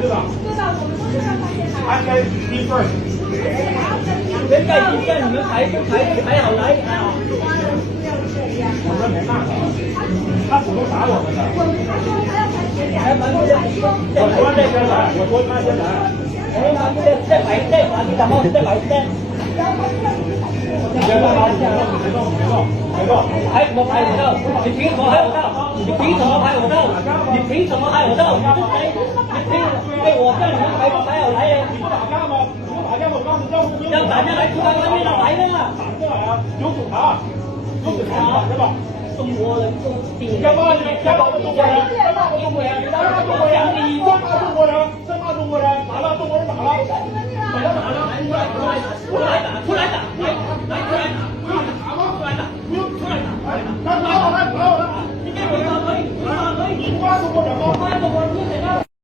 对吧？对吧？我们都是让他先来。安该第一份。人家已经你们排好来啊。我们没办法，他主动打我们的。我们他说他要排前两，我说那边来，我说他先来。再排再排，你感冒再排再。别动啊！别动！排什么排我到？你凭什么排我到？你凭什么排我到？你凭什么排我到？你凭我叫你们排不排好来呀？你不打架吗？你不打架吗？我告诉你，要不要打架来出来外面来了。打不过来啊！有警察，有警察打着吧。中国人都顶干嘛？你干嘛中国人？干嘛中国人？干嘛中国人？干嘛中国人？干嘛中国人？打了中国人打了，打了打了，出来打，出来打，来出来打，不用打吗？出来打，不用出来打，来打我来，打我来！你给我可以，你不怕中国人吗？我中国人。